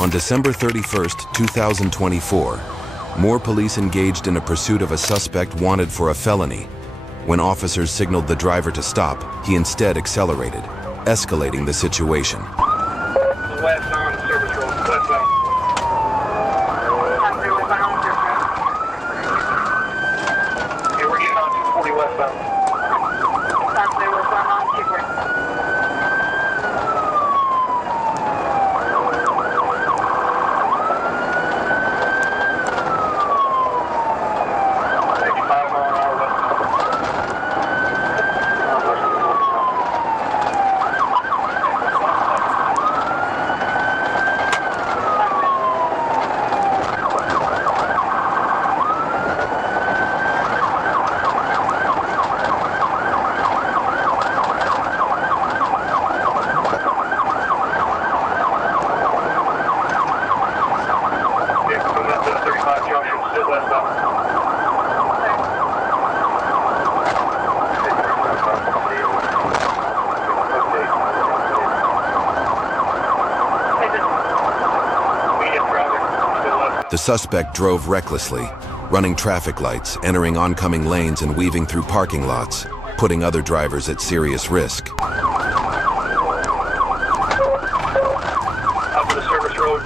On December 31st, 2024, more police engaged in a pursuit of a suspect wanted for a felony. When officers signaled the driver to stop, he instead accelerated, escalating the situation. West on service road, westbound. Okay, we're getting on 240 westbound. The suspect drove recklessly, running traffic lights, entering oncoming lanes and weaving through parking lots, putting other drivers at serious risk. Up to the service road.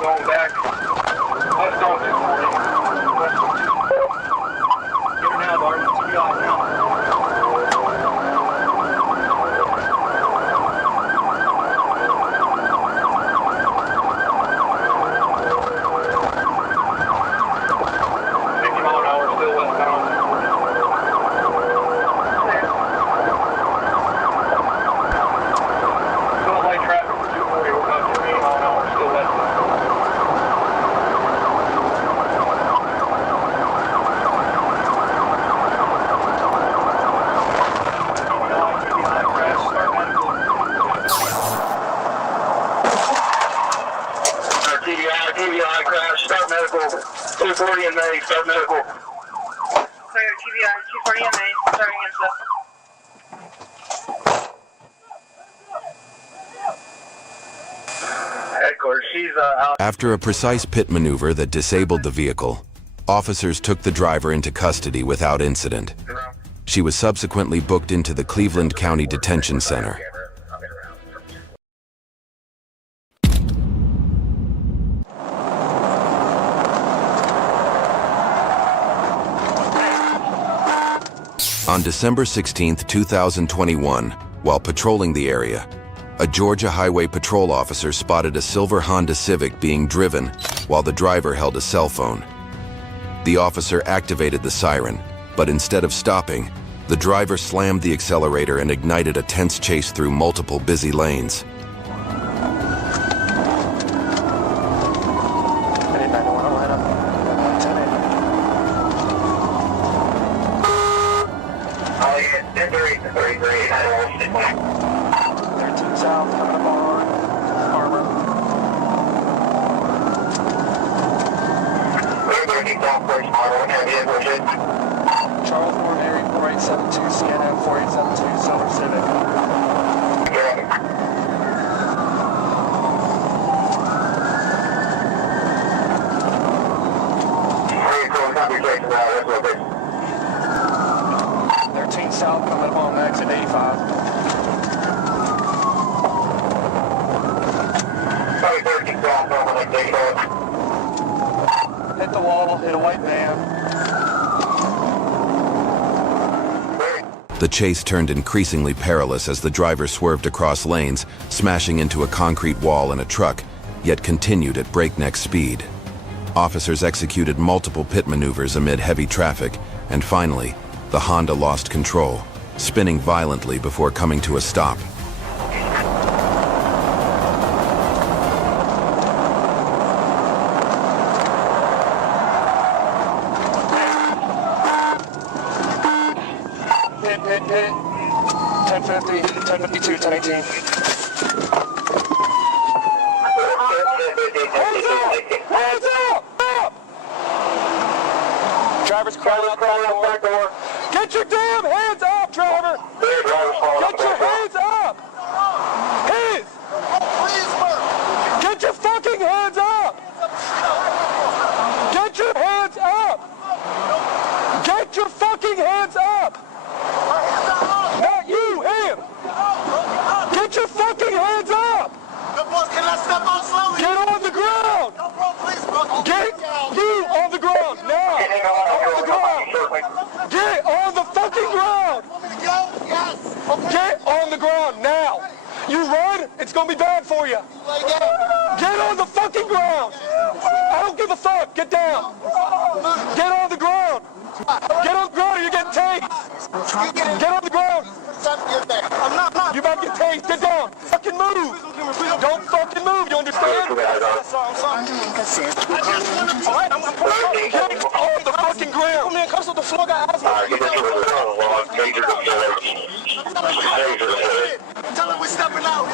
Going back. West on 240. West on 240. Get her now, Bart. TBI now. TBI crash, start medical, 240 in May, start medical. Clear, TBI, 240 in May, starting info. Headquarters, she's out. After a precise pit maneuver that disabled the vehicle, officers took the driver into custody without incident. She was subsequently booked into the Cleveland County Detention Center. On December 16, 2021, while patrolling the area, a Georgia Highway Patrol officer spotted a silver Honda Civic being driven while the driver held a cell phone. The officer activated the siren, but instead of stopping, the driver slammed the accelerator and ignited a tense chase through multiple busy lanes. Charles Ford, Area 4872, CNN 4872, Silver Civic. South coming up on exit 85. Hit the wall, hit a white van. The chase turned increasingly perilous as the driver swerved across lanes, smashing into a concrete wall and a truck, yet continued at breakneck speed. Officers executed multiple pit maneuvers amid heavy traffic, and finally, the Honda lost control, spinning violently before coming to a stop. Hit. 1050, 1052, 1018. Hands up! Driver's crawling out back door. Go! It's gonna be bad for you. Get on the fucking ground. I don't give a fuck. Get down. Get on the ground. Get on the ground or you're getting tased. Get on the ground. I'm not. You about to get tased. Get down. Fucking move. Don't fucking move. You understand? I'm sorry. All right, I'm get on the fucking ground. Come in, cuss with the floor guy. Tell him we're stepping out.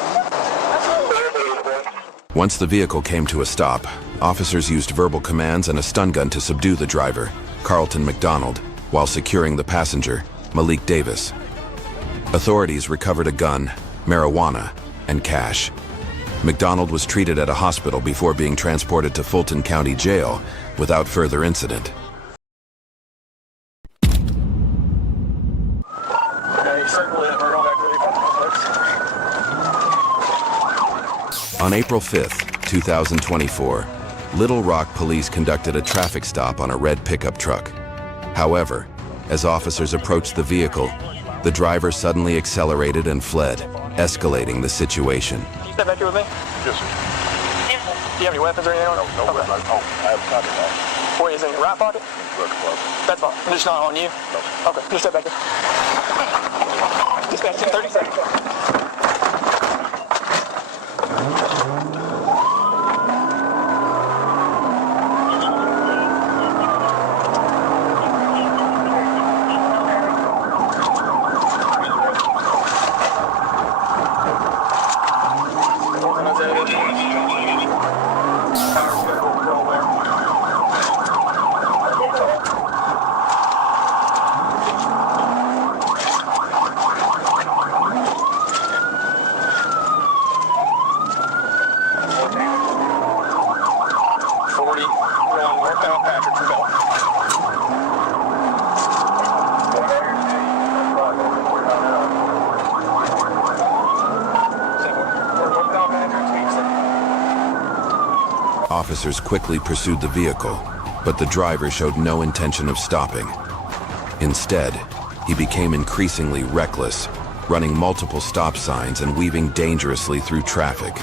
Once the vehicle came to a stop, officers used verbal commands and a stun gun to subdue the driver, Carlton McDonald, while securing the passenger, Malik Davis. Authorities recovered a gun, marijuana, and cash. McDonald was treated at a hospital before being transported to Fulton County Jail without further incident. On April 5th, 2024, Little Rock police conducted a traffic stop on a red pickup truck. However, as officers approached the vehicle, the driver suddenly accelerated and fled, escalating the situation. Can you step back here with me? Yes, sir. Do you have any weapons or anything on you? No weapons. Oh, I have a pocket knife. Wait, is it in your right pocket? Left pocket. That's fine. It's just not on you? No. Okay, just step back here. Just back 30 seconds. Officers quickly pursued the vehicle, but the driver showed no intention of stopping. Instead, he became increasingly reckless, running multiple stop signs and weaving dangerously through traffic.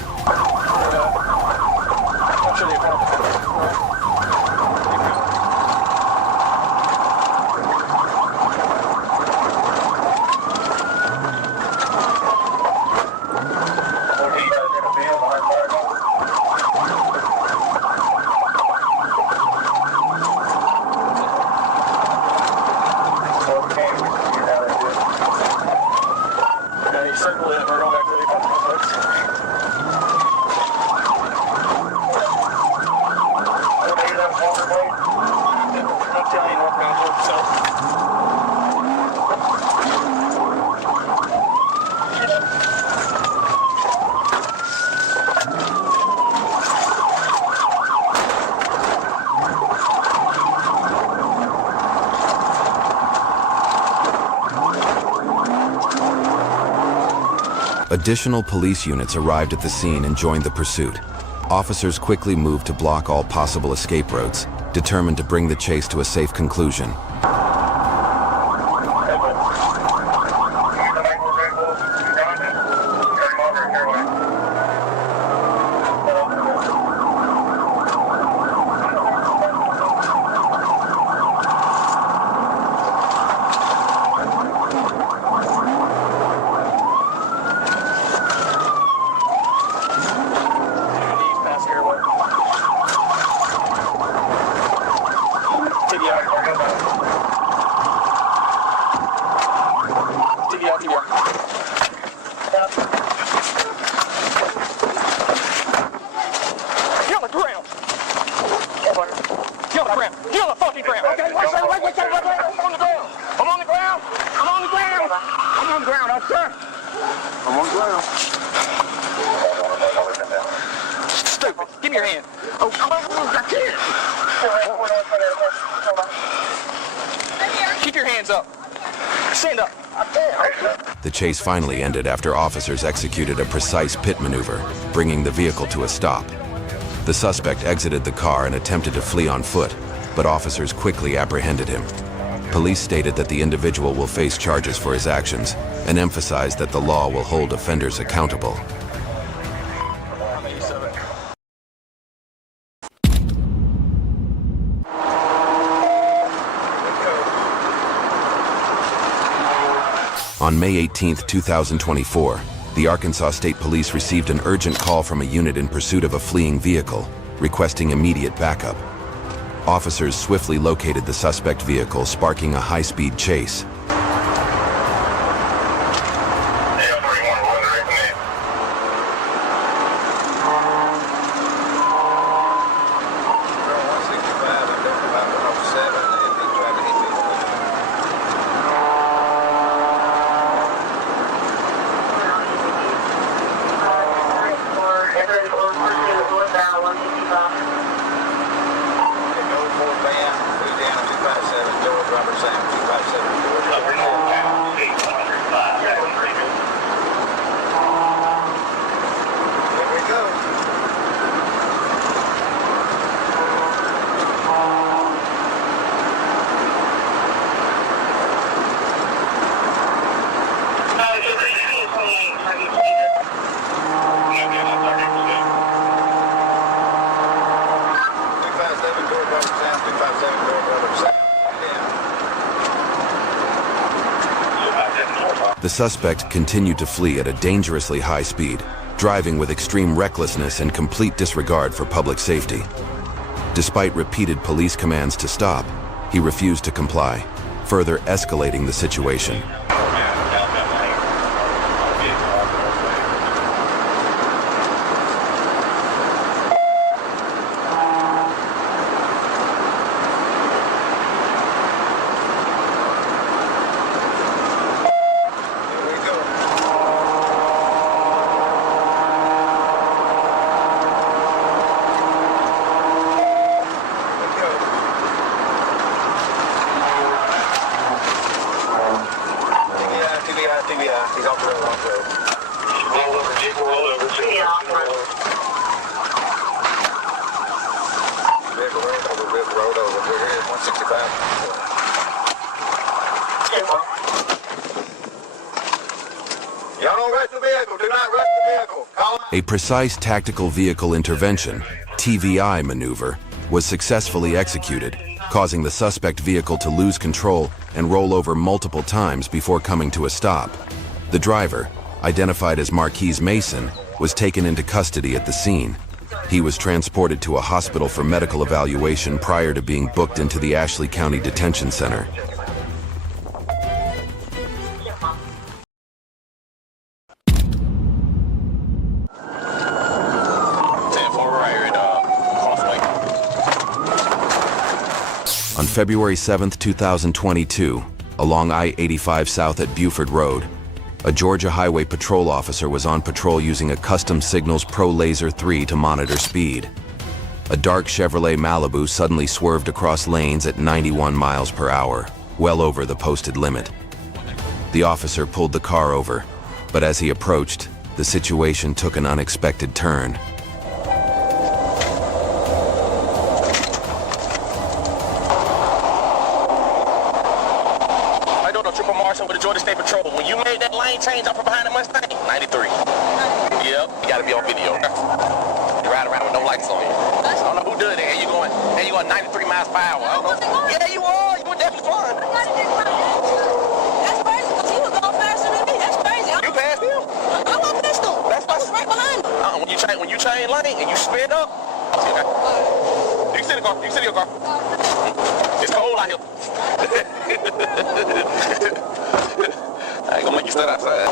Additional police units arrived at the scene and joined the pursuit. Officers quickly moved to block all possible escape routes, determined to bring the chase to a safe conclusion. Stupid. Give me your hand. Oh, keep your hands up. Stand up. The chase finally ended after officers executed a precise pit maneuver, bringing the vehicle to a stop. The suspect exited the car and attempted to flee on foot, but officers quickly apprehended him. Police stated that the individual will face charges for his actions and emphasized that the law will hold offenders accountable. On May 18, 2024, the Arkansas State Police received an urgent call from a unit in pursuit of a fleeing vehicle, requesting immediate backup. Officers swiftly located the suspect vehicle, sparking a high-speed chase. The suspect continued to flee at a dangerously high speed, driving with extreme recklessness and complete disregard for public safety. Despite repeated police commands to stop, he refused to comply, further escalating the situation. He's off the road, off the road. Roll over, Jake, roll over. Vehicle rolled over. We're here at 165. Y'all don't rush the vehicle. Do not rush the vehicle. Call A precise tactical vehicle intervention, TVI maneuver, was successfully executed, causing the suspect vehicle to lose control and roll over multiple times before coming to a stop. The driver, identified as Marquise Mason, was taken into custody at the scene. He was transported to a hospital for medical evaluation prior to being booked into the Ashley County Detention Center. On February 7, 2022, along I-85 South at Buford Road, a Georgia Highway Patrol officer was on patrol using a custom Signals Pro Laser 3 to monitor speed. A dark Chevrolet Malibu suddenly swerved across lanes at 91 miles per hour, well over the posted limit. The officer pulled the car over, but as he approached, the situation took an unexpected turn. With the Georgia State Patrol. When you made that lane change up from behind the Mustang, 93. Yep, you gotta be on video. You ride around with no lights on you. I don't know who did it. And you going 93 miles per hour. I don't know. Yeah, you are. You were definitely flying. That's crazy because he was going faster than me. That's crazy. You passed him. I'm a pistol. I was right behind him. When you change lane and you sped up, okay. You can sit in the car. You can sit in your car. It's cold out here. I ain't gonna make you stand outside.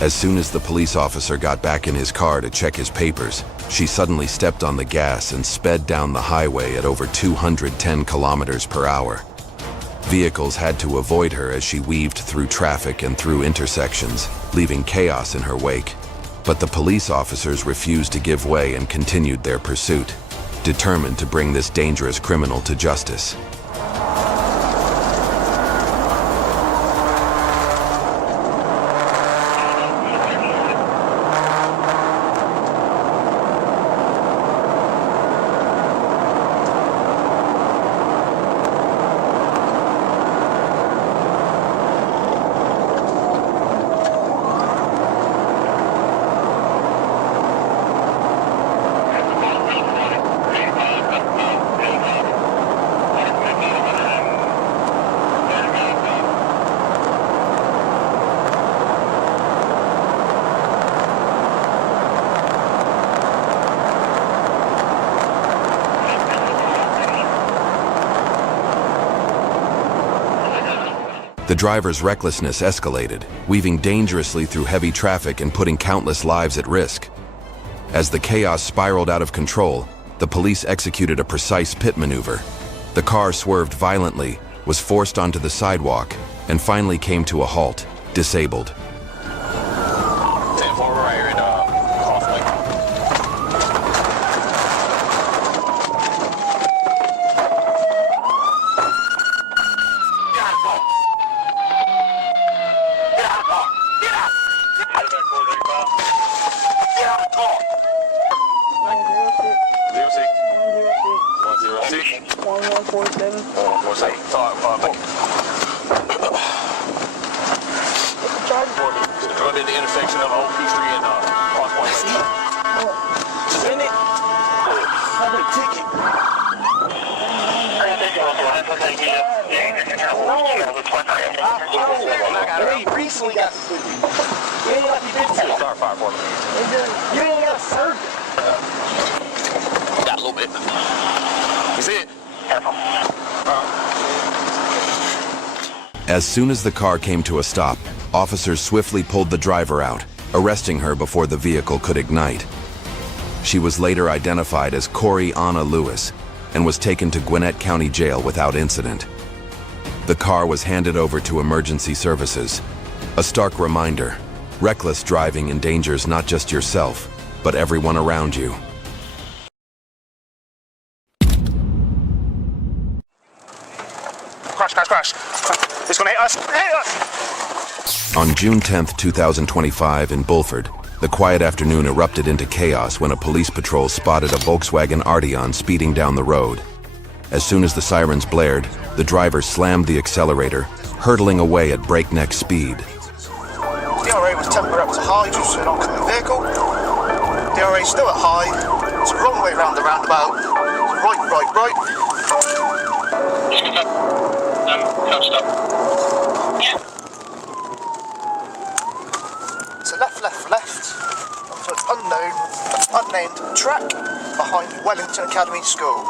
As soon as the police officer got back in his car to check his papers, she suddenly stepped on the gas and sped down the highway at over 210 kilometers per hour. Vehicles had to avoid her as she weaved through traffic and through intersections, leaving chaos in her wake. But the police officers refused to give way and continued their pursuit, determined to bring this dangerous criminal to justice. The driver's recklessness escalated, weaving dangerously through heavy traffic and putting countless lives at risk. As the chaos spiraled out of control, the police executed a precise pit maneuver. The car swerved violently, was forced onto the sidewalk, and finally came to a halt, disabled. 10-4 right here in Crossway. At the intersection of Old Peachtree and Crossway. Isn't it? How many ticket? He recently got sued. You ain't got to start fire for me. You ain't got to serve it. Got a little bit. You see it? As soon as the car came to a stop, officers swiftly pulled the driver out, arresting her before the vehicle could ignite. She was later identified as Corey Anna Lewis and was taken to Gwinnett County Jail without incident. The car was handed over to emergency services. A stark reminder: reckless driving endangers not just yourself, but everyone around you. Crash. It's gonna hit us. Hit us! On June 10, 2025 in Buford, the quiet afternoon erupted into chaos when a police patrol spotted a Volkswagen Arteon speeding down the road. As soon as the sirens blared, the driver slammed the accelerator, hurtling away at breakneck speed. DRA was tempered up to high due to an oncoming vehicle. DRA still at high. It's the wrong way round the roundabout. Right. Coached up. So left, onto an unnamed track behind Wellington Academy School.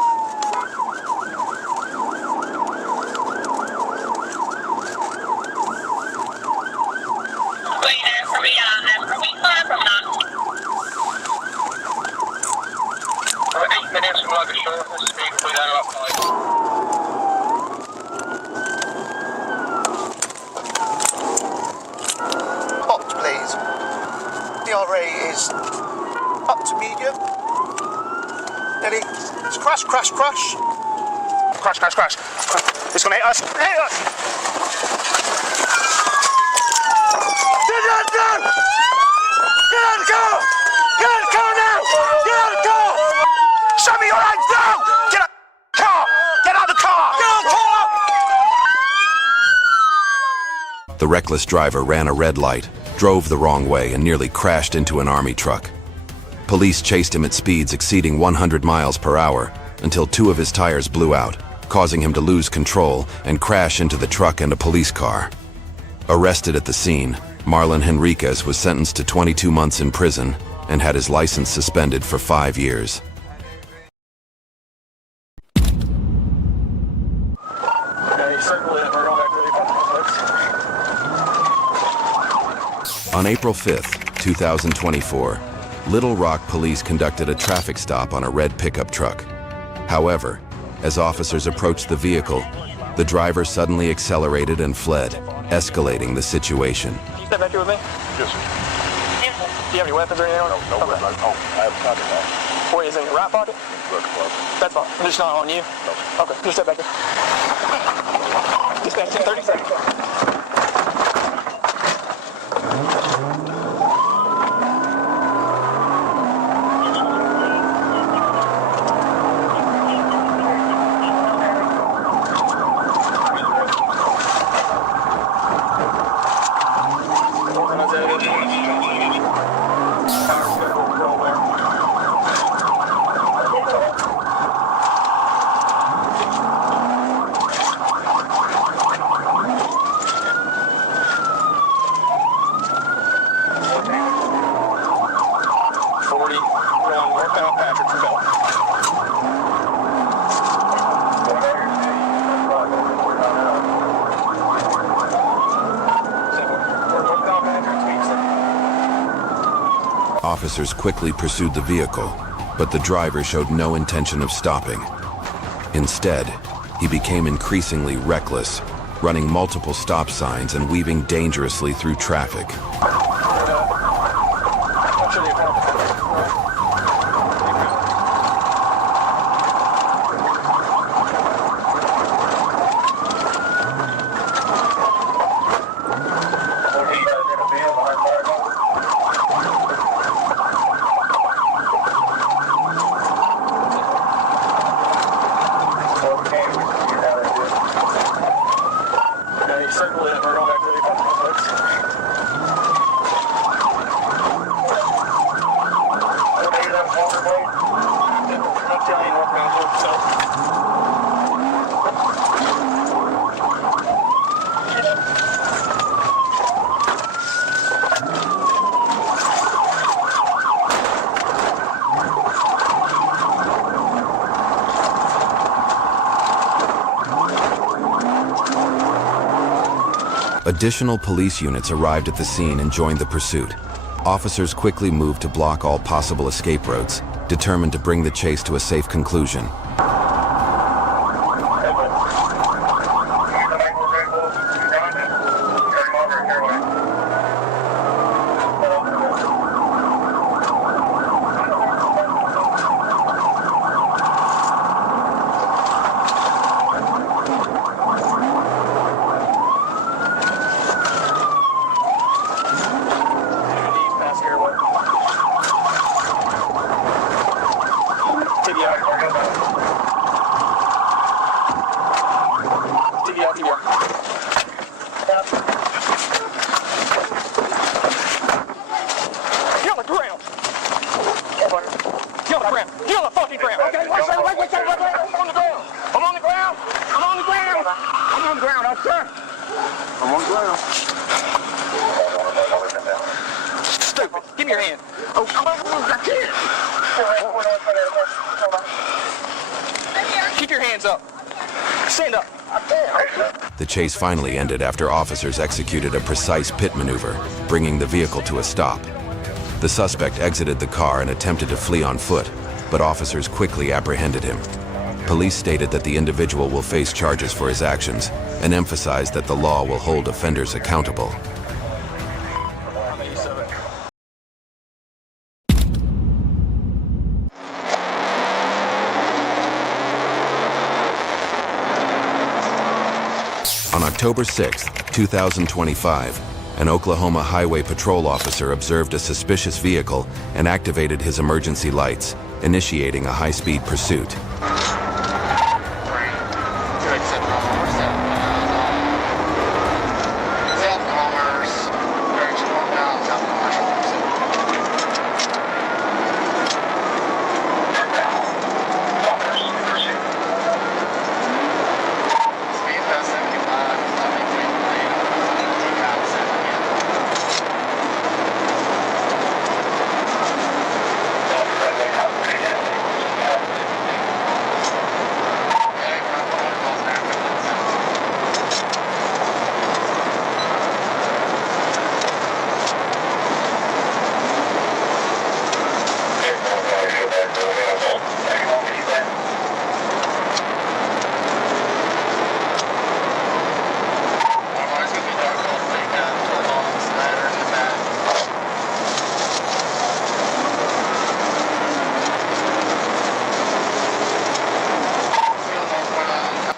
For 8 minutes from like a short speed, we down about 5. DRA is up to medium. Nearly. It's crash. Crash. It's gonna hit us. Hit us! Get out of the car! Get out of the car! Get out of the car now! Get out of the car! Show me your hands now! Get out of the car! Get out of the car! Get out of the car! The reckless driver ran a red light, drove the wrong way, and nearly crashed into an army truck. Police chased him at speeds exceeding 100 miles per hour until 2 of his tires blew out, causing him to lose control and crash into the truck and a police car. Arrested at the scene, Marlon Henriquez was sentenced to 22 months in prison and had his license suspended for 5 years. On April 5, 2024, Little Rock police conducted a traffic stop on a red pickup truck. However, as officers approached the vehicle, the driver suddenly accelerated and fled, escalating the situation. Can you step back here with me? Yes, sir. Do you have any weapons or anything on you? No, okay. I have a pocket knife. Where is it in your right pocket? Look, close. That's fine. Just not on you? No. Okay, just step back here. Just back here, 30 seconds. officers quickly pursued the vehicle, but the driver showed no intention of stopping. Instead, he became increasingly reckless, running multiple stop signs and weaving dangerously through traffic. Additional police units arrived at the scene and joined the pursuit. Officers quickly moved to block all possible escape routes, determined to bring the chase to a safe conclusion. Stupid. Give me your hand. Oh, I can't. Keep your hands up. Stand up. The chase finally ended after officers executed a precise pit maneuver, bringing the vehicle to a stop. The suspect exited the car and attempted to flee on foot, but officers quickly apprehended him. Police stated that the individual will face charges for his actions and emphasized that the law will hold offenders accountable. On October 6, 2025, an Oklahoma Highway Patrol officer observed a suspicious vehicle and activated his emergency lights, initiating a high-speed pursuit.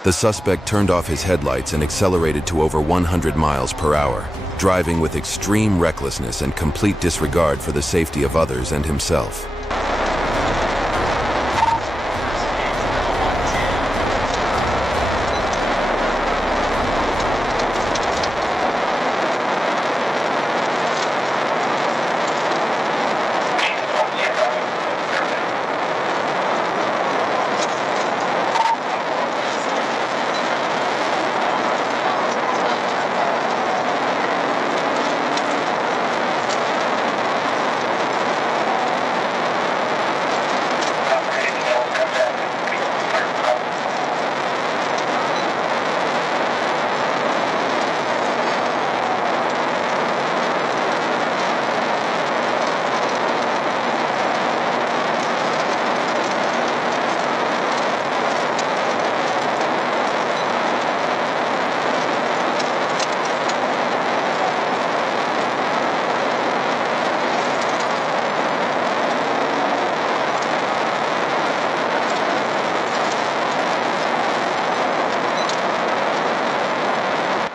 The suspect turned off his headlights and accelerated to over 100 miles per hour, driving with extreme recklessness and complete disregard for the safety of others and himself.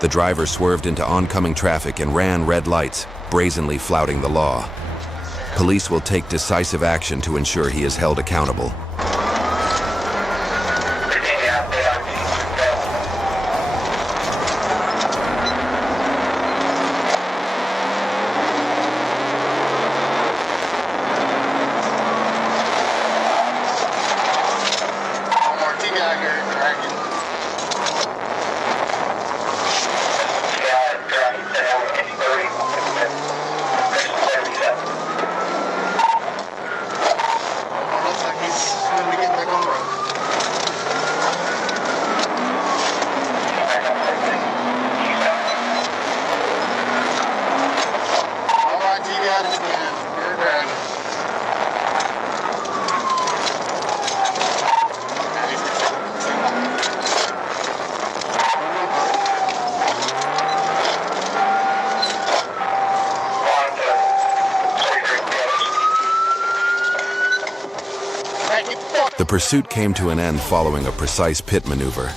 The driver swerved into oncoming traffic and ran red lights, brazenly flouting the law. Police will take decisive action to ensure he is held accountable. The pursuit came to an end following a precise pit maneuver.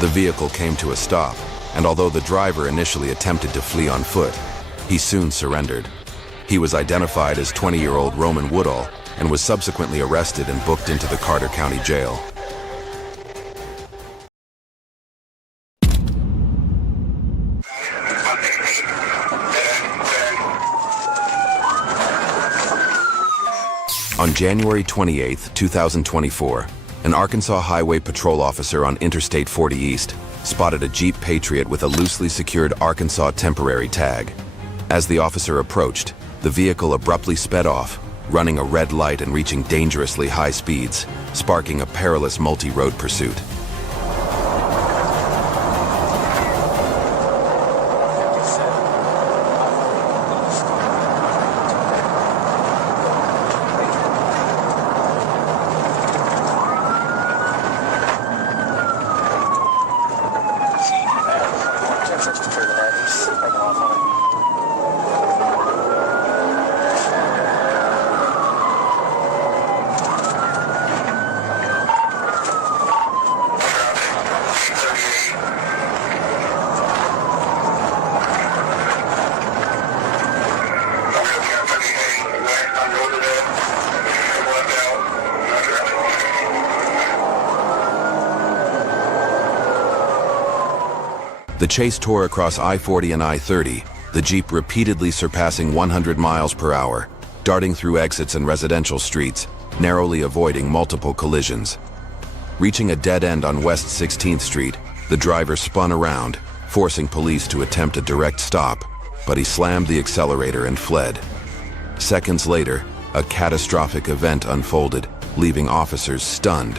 The vehicle came to a stop, and although the driver initially attempted to flee on foot, he soon surrendered. He was identified as 20-year-old Roman Woodall and was subsequently arrested and booked into the Carter County Jail. On January 28, 2024, an Arkansas Highway Patrol officer on Interstate 40 East spotted a Jeep Patriot with a loosely secured Arkansas temporary tag. As the officer approached, the vehicle abruptly sped off, running a red light and reaching dangerously high speeds, sparking a perilous multi-road pursuit. The chase tore across I-40 and I-30, the Jeep repeatedly surpassing 100 miles per hour, darting through exits and residential streets, narrowly avoiding multiple collisions. Reaching a dead end on West 16th Street, the driver spun around, forcing police to attempt a direct stop, but he slammed the accelerator and fled. Seconds later, a catastrophic event unfolded, leaving officers stunned.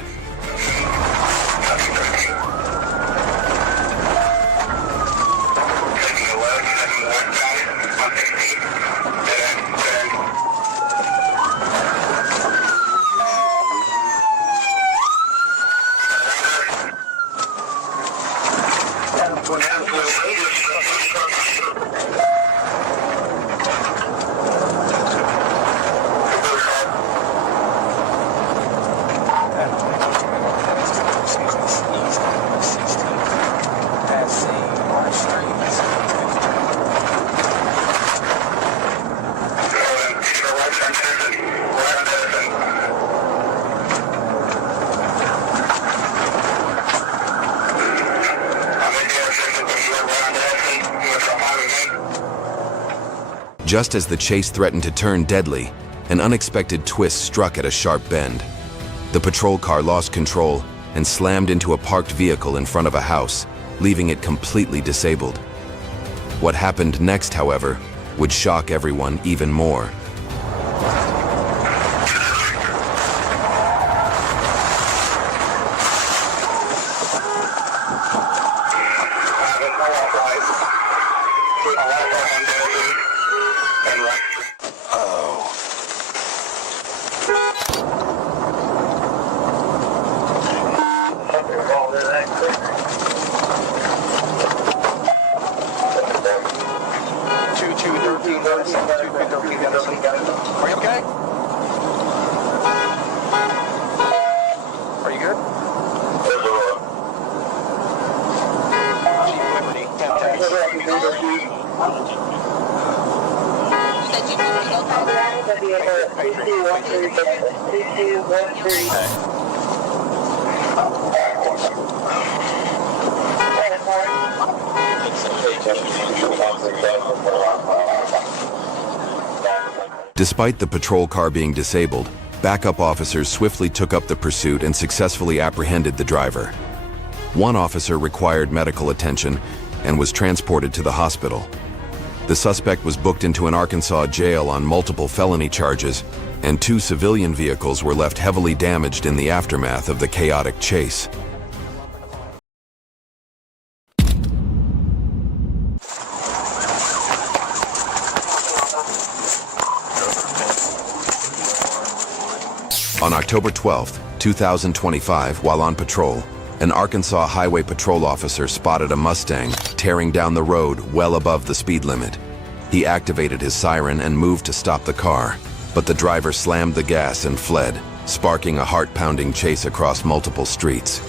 Just as the chase threatened to turn deadly, an unexpected twist struck at a sharp bend. The patrol car lost control and slammed into a parked vehicle in front of a house, leaving it completely disabled. What happened next, however, would shock everyone even more. Despite the patrol car being disabled, backup officers swiftly took up the pursuit and successfully apprehended the driver. One officer required medical attention and was transported to the hospital. The suspect was booked into an Arkansas jail on multiple felony charges, and 2 civilian vehicles were left heavily damaged in the aftermath of the chaotic chase. On October 12, 2025, while on patrol, an Arkansas Highway Patrol officer spotted a Mustang tearing down the road well above the speed limit. He activated his siren and moved to stop the car, but the driver slammed the gas and fled, sparking a heart-pounding chase across multiple streets.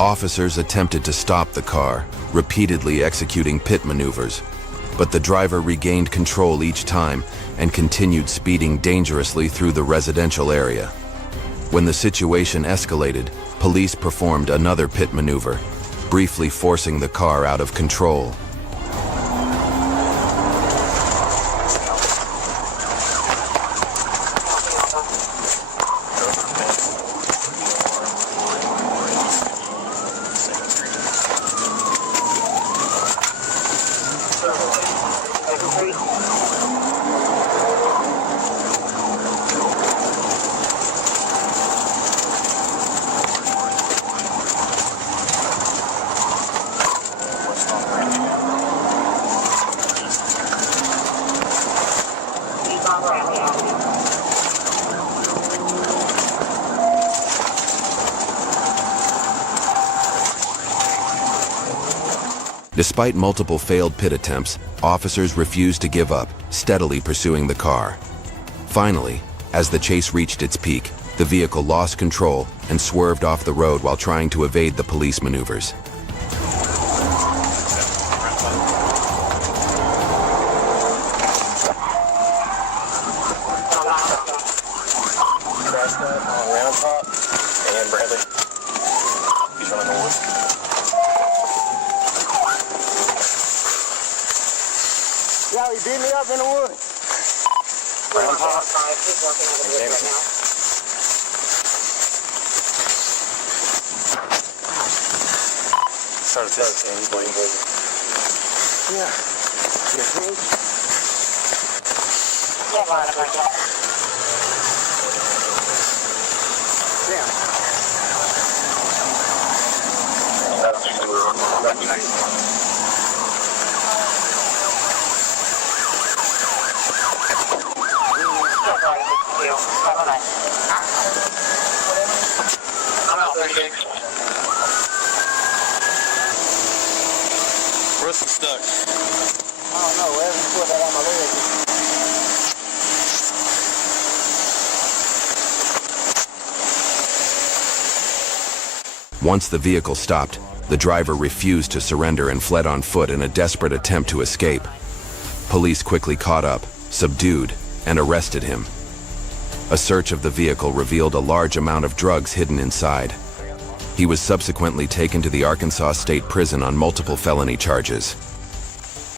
Officers attempted to stop the car, repeatedly executing pit maneuvers, but the driver regained control each time and continued speeding dangerously through the residential area. When the situation escalated, police performed another pit maneuver, briefly forcing the car out of control. Despite multiple failed pit attempts, officers refused to give up, steadily pursuing the car. Finally, as the chase reached its peak, the vehicle lost control and swerved off the road while trying to evade the police maneuvers. Yeah, he beat me up in the woods. Brown top. He's working on the woods right now. Started this bleeding. Yeah. Yeah, line up like that. Wrist is stuck. I don't know, wherever you put that on my leg. Once the vehicle stopped, the driver refused to surrender and fled on foot in a desperate attempt to escape. Police quickly caught up, subdued, and arrested him. A search of the vehicle revealed a large amount of drugs hidden inside. He was subsequently taken to the Arkansas State Prison on multiple felony charges.